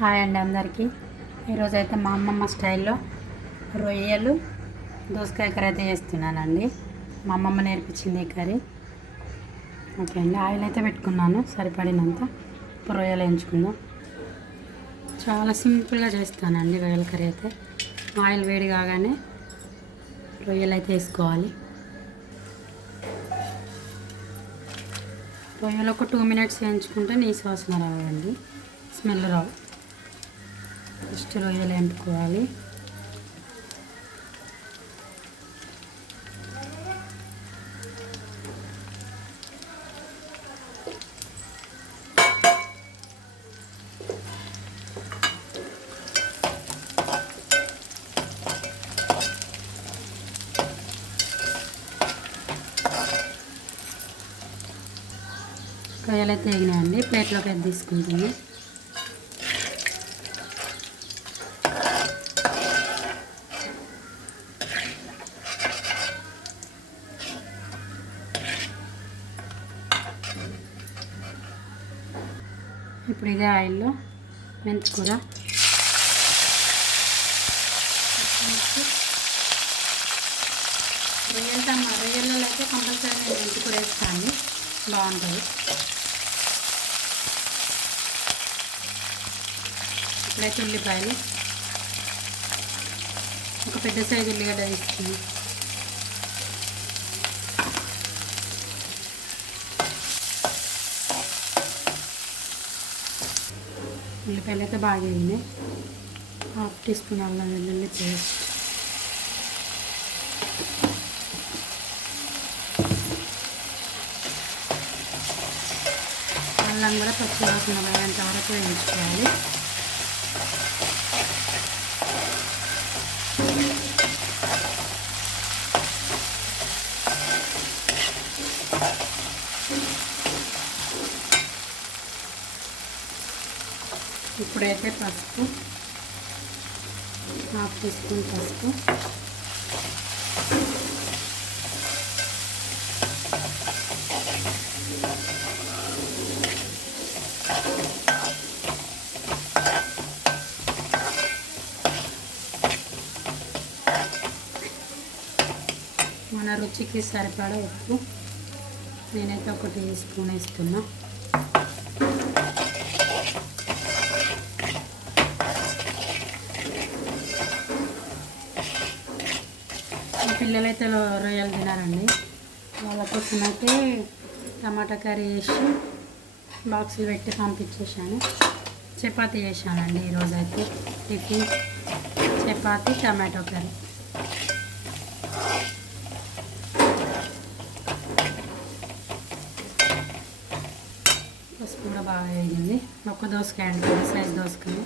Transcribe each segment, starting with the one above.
Hi అండి అందరికీ. ఈరోజైతే అయితే మా అమ్మమ్మ స్టైల్లో రొయ్యలు దోసకాయ కర్రీ అయితే చేస్తున్నానండి. మా అమ్మమ్మ నేర్పించింది ఈ కర్రీ. ఓకే అండి ఆయిల్ అయితే పెట్టుకున్నాను సరిపడినంత. ఇప్పుడు రొయ్యలు వేయించుకుందాం. చాలా సింపుల్గా చేస్తానండి రొయ్యల కర్రీ అయితే. ఆయిల్ వేడి కాగానే రొయ్యలు అయితే వేసుకోవాలి. రొయ్యలు ఒక టూ మినిట్స్ వేయించుకుంటే నీ వాసన రావండి. స్మెల్ రావు. ఫస్ట్ రొయ్యలు ఎంపుకోవాలి రొయ్యలు అయితే వేగినాయండి ప్లేట్లోకి అయితే తీసుకుంటుంది ఇప్పుడు ఇదే ఆయిల్లో మెంతికూర. రొయ్యలు టమ్మ రొయ్యలలో అయితే కంపల్సరీ నేను మెంతికూర వేస్తాను. బాగుంటుంది. ఇప్పుడైతే ఉల్లిపాయలు. ఒక పెద్ద సైజు ఉల్లిగడ్డ తీసుకుంది ఉల్లిపాయలు అయితే బాగా అయినాయి. హాఫ్ టీ స్పూన్ అల్లం వెల్లుల్లి పేస్ట్. అల్లం కూడా పచ్చి వాసన పోయేంత వరకు వేయించుకోవాలి. ఇప్పుడైతే పసుపు హాఫ్ టీ స్పూన్ పసుపు. మన రుచికి సరిపడా ఉప్పు. నేనైతే ఒక టీ స్పూన్ వేస్తున్నా. పిల్లలైతే రొయ్యలు తినారండి. వాళ్ళ కోసం అయితే టమాటా కర్రీ వేసి బాక్సులు పెట్టి పంపించేసాను చపాతి చేశానండి ఈరోజు అయితే టిఫిన్ చపాతి టమాటో కర్రీ. పసుపు కూడా బాగా వేగింది. ఒక్క దోసకాయ అండి సైజ్ దోసకాయ.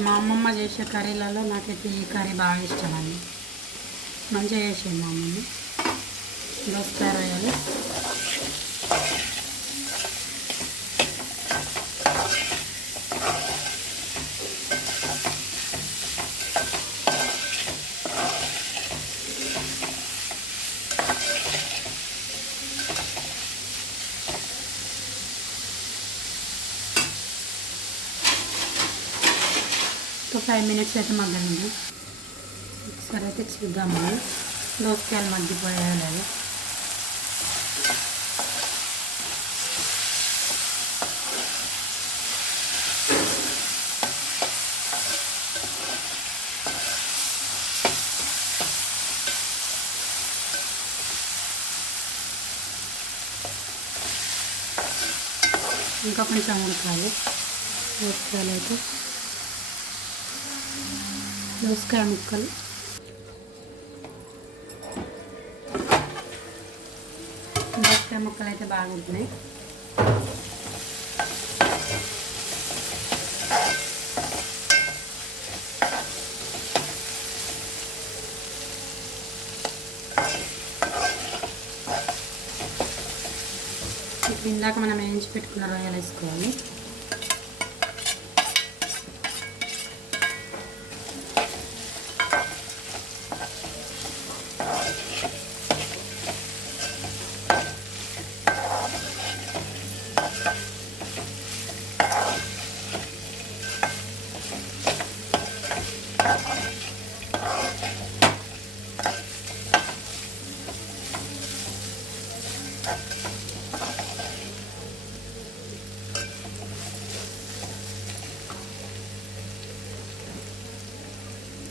మా అమ్మమ్మ చేసే కర్రీలలో నాకైతే ఈ కర్రీ బాగా ఇష్టం అండి. మంచిగా చేసేది మా అమ్మమ్మ. దోసకాయ రొయ్యలు ఒక ఫైవ్ మినిట్స్ అయితే మగ్గనండి. ఒకసారి అయితే చూద్దామండి దోసకాయలు మగ్గిపోయాయో లేదు ఇంకా కొంచెం ఉడకాలి. దోసకాయలు అయితే దోసకాయ ముక్కలు. దోసకాయ ముక్కలు అయితే బాగుంటున్నాయి. ఇందాక మనం వేయించి పెట్టుకున్న రొయ్యలు వేసుకోవాలి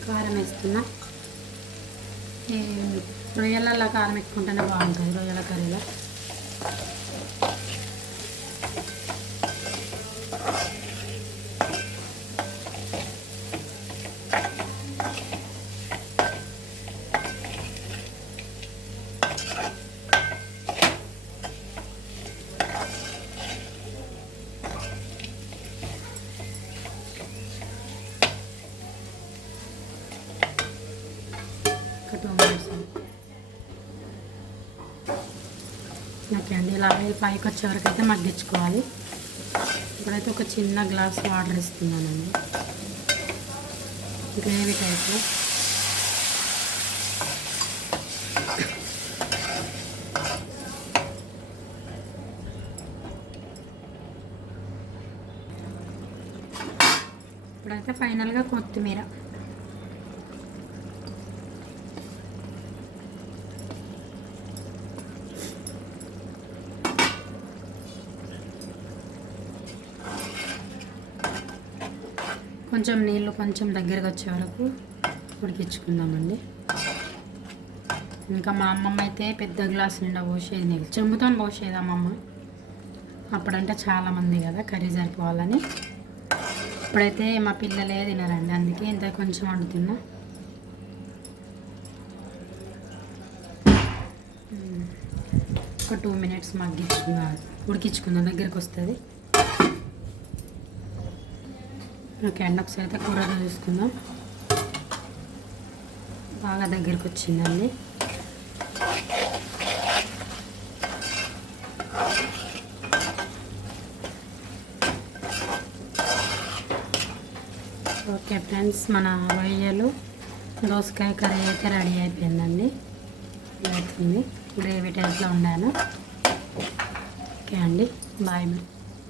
కారం వేస్తున్నా రొయ్యలలో కారం ఎక్కుంటేనే బాగుంటుంది రొయ్యల కర్రీలో. టూ ఓకే అండి ఇలా ఆయిల్ పైకి వచ్చే వరకు అయితే మగ్గించుకోవాలి. ఇప్పుడైతే ఒక చిన్న గ్లాస్ వాటర్ ఇస్తున్నానండి. గ్రేవీ టైప్లో ఇప్పుడైతే ఫైనల్గా కొత్తిమీర. కొంచెం నీళ్ళు కొంచెం దగ్గరకు వచ్చే వరకు ఉడికించుకుందామండి. ఇంకా మా అమ్మమ్మ అయితే పెద్ద గ్లాస్ నిండా పోసేది నీళ్ళు. చెంబుతో పోసేది అమ్మమ్మ అప్పుడంటే చాలామంది కదా కర్రీ సరిపోవాలని. ఇప్పుడైతే మా పిల్లలే తినరండి అందుకే ఇంత కొంచెం వండుతున్నా ఒక టూ మినిట్స్ మగ్గించుకున్నా ఉడికించుకుందాం దగ్గరికి వస్తుంది ఓకే అండి ఒకసారి అయితే కూర చూసుకుందాం. బాగా దగ్గరికి వచ్చిందండి. ఓకే ఫ్రెండ్స్ మన రొయ్యలు దోసకాయ కర్రీ అయితే రెడీ అయిపోయిందండి. అవుతుంది గ్రేవీ టైప్లో ఉన్నాను ఓకే అండి బాయ్